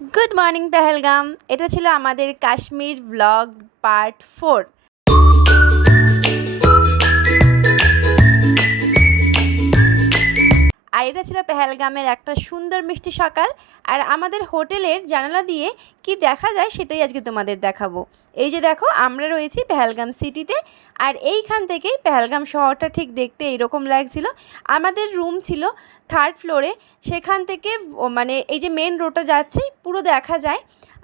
Good morning Pahalgam. এটা ছিল আমাদের কাশ্মীর ব্লগ পার্ট 4। আর এটা ছিল পেহেলগামের একটা সুন্দর মিষ্টি সকাল। আর আমাদের হোটেলের জানালা দিয়ে কি দেখা যায় সেটাই আজকে তোমাদের দেখাবো। এই যে দেখো, আমরা রয়েছি পেহেলগাম সিটিতে। আর এইখান থেকেই পেহেলগাম শহরটা ঠিক দেখতে এইরকম লাগছিল। আমাদের রুম ছিল 3rd ফ্লোরে। সেখান থেকে মানে এই যে মেন রোডটা যাচ্ছে পুরো দেখা যায়।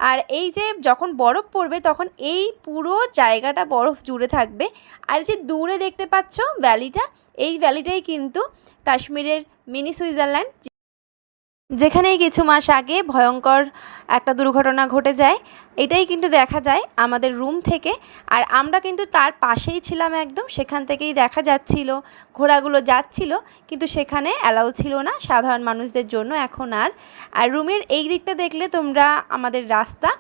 আর এই যে যখন বরফ পড়বে তখন এই পুরো জায়গাটা বরফ জুড়ে থাকবে। আর যে দূরে দেখতে পাচ্ছ ভ্যালিটা, এই ভ্যালিটাই কিন্তু কাশ্মীরের মিনি সুইজারল্যান্ড, যেখানেই কিছু মাস আগে ভয়ঙ্কর একটা দুর্ঘটনা ঘটে যায়। এটাই কিন্তু দেখা যায় আমাদের রুম থেকে। আর আমরা কিন্তু তার পাশেই ছিলাম একদম, সেখান থেকেই দেখা যাচ্ছিল, ঘোড়াগুলো যাচ্ছিল, কিন্তু সেখানে অ্যালাউ ছিল না সাধারণ মানুষদের জন্য এখন। আর রুমের এই দিকটা দেখলে তোমরা আমাদের রাস্তা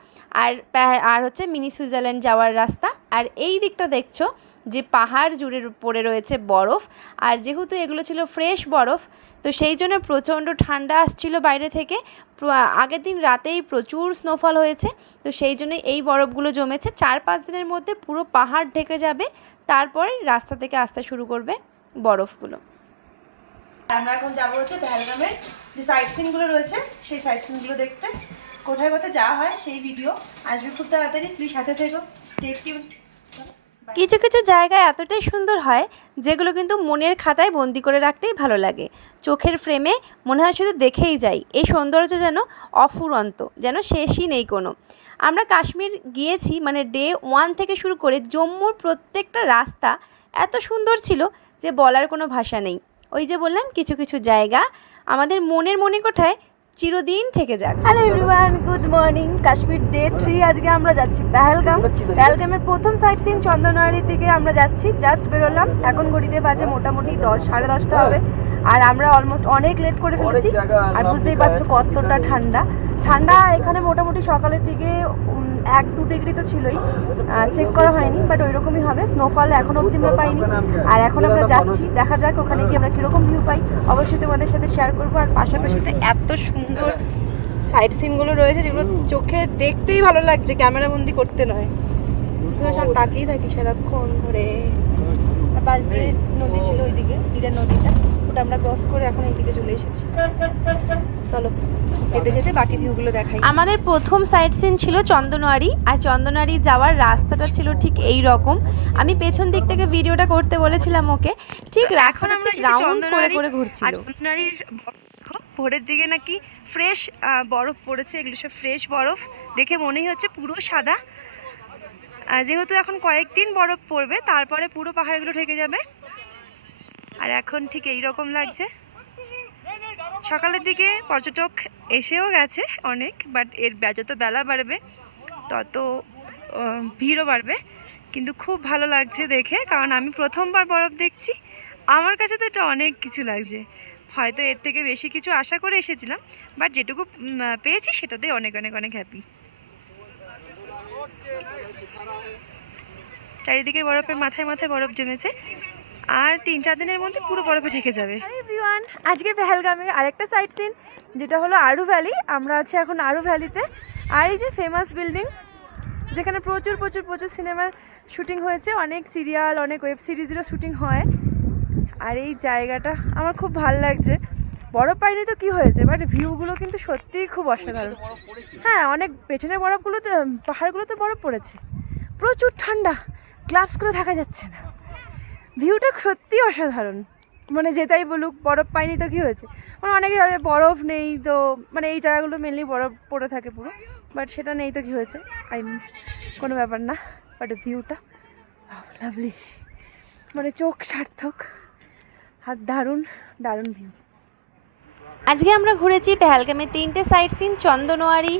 আর হচ্ছে মিনি সুইজারল্যান্ড যাওয়ার রাস্তা। আর এই দিকটা দেখছো যে পাহাড় জুড়ে পড়ে রয়েছে বরফ। আর যেহেতু এগুলো ছিল ফ্রেশ বরফ, তো সেই জন্য প্রচণ্ড ঠান্ডা আসছিল বাইরে থেকে। আগের দিন রাতেই প্রচুর স্নোফল হয়েছে, তো সেই জন্য এই বরফগুলো জমেছে। 4-5 দিনের মধ্যে পুরো পাহাড় ঢেকে যাবে, তারপরে রাস্তা থেকে আসতে শুরু করবে বরফগুলো। আমরা এখন যাবো হচ্ছে পেহেলগামের যে সাইট সিনগুলো রয়েছে সেই সাইট সিনগুলো দেখতে। কোথায় কোথায় যাওয়া হয় সেই ভিডিও আসবে খুব তাড়াতাড়ি, প্লিজ সাথে থেকো, স্টে টিউনড। কিছু কিছু জায়গা এতটাই সুন্দর হয় যেগুলো কিন্তু মনের খাতায় বন্দি করে রাখতেই ভালো লাগে। চোখের ফ্রেমে মনে হয় শুধু দেখেই যাই। এই সৌন্দর্য যেন অফুরন্ত, যেন শেষই নেই কোনো। আমরা কাশ্মীর গিয়েছি মানে ডে 1 থেকে শুরু করে জম্মুর প্রত্যেকটা রাস্তা এত সুন্দর ছিল যে বলার কোনো ভাষা নেই। ওই যে বললাম, কিছু কিছু জায়গা আমাদের মনের মণিকোঠায় চিরদিন থেকে যাক। Hello everyone, good morning. Kashmir day 3, আজকে আমরা যাচ্ছি পেহেলগাম। পেহেলগামের প্রথম সাইট সিন চন্দনওয়ারির দিকে আমরা যাচ্ছি। জাস্ট বেরোলাম, এখন ঘড়িতে বাজে মোটামুটি 10-10:30 হবে। আর আমরা অলমোস্ট অনেক লেট করে ফেলেছি। আর বুঝতেই পারছো কতটা ঠান্ডা। এখানে মোটামুটি সকালের দিকে 1-2 ডিগ্রি তো ছিলই, চেক করা হয়নি, বাট ওই রকমই হবে। স্নোফল এখনও অবধি আমরা পাইনি। আর এখন আমরা যাচ্ছি, দেখা যাক ওখানে গিয়ে আমরা কীরকম ভিউ পাই, অবশ্যই তোমাদের সাথে শেয়ার করবো। আর পাশাপাশি এত সুন্দর সাইট সিনগুলো রয়েছে যেগুলো চোখে দেখতেই ভালো লাগছে, ক্যামেরাবন্দি করতে নয়। সব তাকিয়েই থাকি সারাক্ষণ ধরে। পাশ দিয়ে নদী ছিল ওইদিকে, ডিডার নদীটা, ওটা আমরা ক্রস করে এখন এইদিকে চলে এসেছি। চলো যেতে যেতে বাকি ভিউগুলো দেখাই। আমাদের প্রথম সাইট সিন ছিল চন্দনওয়ারি। আর চন্দনওয়ারি যাওয়ার রাস্তাটা ছিল ঠিক এই রকম। আমি পেছন দিক থেকে ভিডিওটা করতে বলেছিলাম ওকে। ঠিক এখন আমরা রাউন্ড করে করে ঘুরছি। চন্দনওয়ারির ভোরের দিকে নাকি ফ্রেশ বরফ পড়েছে। এগুলো সব ফ্রেশ বরফ, দেখে মনেই হচ্ছে পুরো সাদা। যেহেতু এখন কয়েকদিন বরফ পড়বে, তারপরে পুরো পাহাড়গুলো ঢেকে যাবে। আর এখন ঠিক এই রকম লাগছে। সকালের দিকে পর্যটক এসেও গেছে অনেক, বাট এর যত বেলা বাড়বে তত ভিড়ও বাড়বে। কিন্তু খুব ভালো লাগছে দেখে, কারণ আমি প্রথমবার বরফ দেখছি। আমার কাছে তো এটা অনেক কিছু লাগছে। হয়তো এর থেকে বেশি কিছু আশা করে এসেছিলাম, বাট যেটুকু পেয়েছি সেটাতেই অনেক অনেক অনেক হ্যাপি। চারিদিকে বরফের মাথায় মাথায় বরফ জমেছে, আর 3-4 দিনের মধ্যে পুরো বরফে ঢেকে যাবে। এভরিওয়ান, আজকে পেহেলগামের আরেকটা সাইট সিন যেটা হলো আরু ভ্যালি। আমরা আছি এখন আরু ভ্যালিতে। আর এই যে ফেমাস বিল্ডিং, যেখানে প্রচুর প্রচুর প্রচুর সিনেমার শুটিং হয়েছে, অনেক সিরিয়াল, অনেক ওয়েব সিরিজেরও শুটিং হয়। আর এই জায়গাটা আমার খুব ভালো লাগছে। বরফ পাইনি তো কী হয়েছে, বাট ভিউগুলো কিন্তু সত্যিই খুব অসাধারণ। হ্যাঁ, অনেক পেছনের বরফগুলোতে, পাহাড়গুলোতে বরফ পড়েছে, প্রচুর ঠান্ডা, গ্লাভস করে থাকা যাচ্ছে না। ভিউটা সত্যি অসাধারণ। মানে যেটাই বলুক, বরফ পাইনি তো কী হয়েছে। মানে অনেকে ভাবে বরফ নেই তো, মানে এই জায়গাগুলো মেনলি বরফ পড়ে থাকে পুরো, বাট সেটা নেই তো কী হয়েছে, কোনো ব্যাপার না। বাট ভিউটা লাভলি, মানে চোখ সার্থক। আর দারুণ দারুণ ভিউ। আজকে আমরা ঘুরেছি পেহেলগামের 3টে সাইট সিন, চন্দনওয়ারি,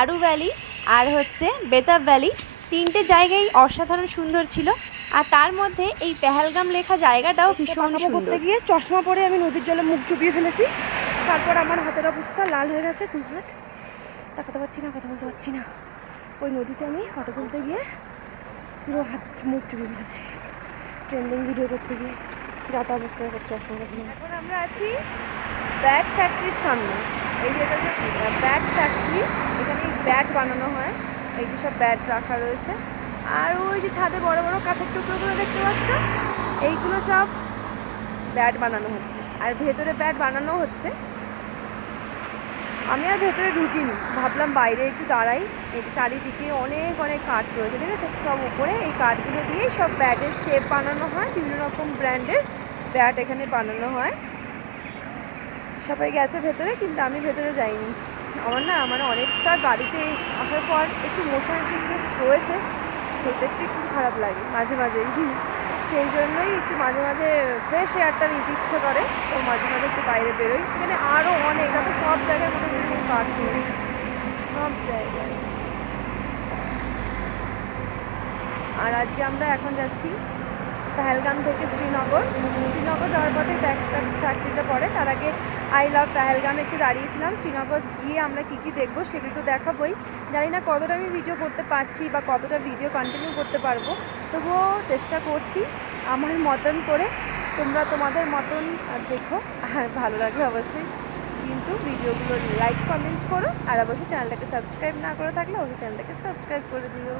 আরু ভ্যালি আর হচ্ছে বেতাব ভ্যালি। 3টে জায়গায় অসাধারণ সুন্দর ছিল। আর তার মধ্যে এই পেহেলগাম লেখা জায়গাটাও ভীষণ সুন্দর। করতে গিয়ে চশমা পরে আমি নদীর জলে মুখ চুপিয়ে ফেলেছি। তারপর আমার হাতের অবস্থা লাল হয়ে গেছে, 2 হাত, তাকাতে পারছি না, কথা বলতে পারছি না। ওই নদীতে আমি ফটো তুলতে গিয়ে পুরো হাত মুখ চুপিয়ে ফেলেছি, ট্রেন্ডিং ভিডিও করতে গিয়ে যাতা অবস্থায় চশমা। এখন আমরা আছি ব্যাগ ফ্যাক্টরির সামনে। এই যেটা ব্যাগ ফ্যাক্টরি, ব্যাট বানানো হয়। এই যে সব ব্যাট রাখা রয়েছে। আর ওই যে ছাদে বড় বড় কাঠের টুকরোগুলো দেখতে পাচ্ছ, এইগুলো সব ব্যাট বানানো হচ্ছে। আর ভেতরে ব্যাট বানানো হচ্ছে। আমি আর ভেতরে ঢুকিনি, ভাবলাম বাইরে একটু দাঁড়াই। এই যে চারিদিকে অনেক অনেক কাঠ রয়েছে, ঠিক আছে, সব উপরে এই কাঠগুলো দিয়েই সব ব্যাটের শেপ বানানো হয়। বিভিন্ন রকম ব্র্যান্ডের ব্যাট এখানে বানানো হয়। সবাই গেছে ভেতরে, কিন্তু আমি ভেতরে যাইনি। আমার না মানে অনেকটা গাড়িতে আসার পর একটু মোশন সিকনেস রয়েছে, সেটা একটু খারাপ লাগে মাঝে মাঝেই। সেই জন্যই একটু মাঝে মাঝে ফ্রেশ এয়ারটা নিতে ইচ্ছে করে, তো মাঝে মাঝে একটু বাইরে বেরোই। এখানে আরও অনেক, দেখো সব জায়গায় মোটামুটি কাঠ রয়েছে, সব জায়গায়। আর আজকে আমরা এখন যাচ্ছি পেহেলগাম থেকে শ্রীনগর। শ্রীনগর যাওয়ার পথে ফ্যাক্টরিটা পড়ে, তার আগে আই লাভ পেহেলগাম একটু দাঁড়িয়েছিলাম। শ্রীনগর গিয়ে আমরা কী কী দেখবো সেগুলো তো দেখাবোই। জানি না কতটা আমি ভিডিও করতে পারছি বা কতটা ভিডিও কন্টিনিউ করতে পারবো, তবুও চেষ্টা করছি আমার মতন করে। তোমরা তোমাদের মতন দেখো, আর ভালো লাগবে অবশ্যই কিন্তু ভিডিওগুলো লাইক কমেন্ট করো। আর অবশ্যই চ্যানেলটাকে সাবস্ক্রাইব না করে থাকলে অবশ্যই চ্যানেলটাকে সাবস্ক্রাইব করে দিও।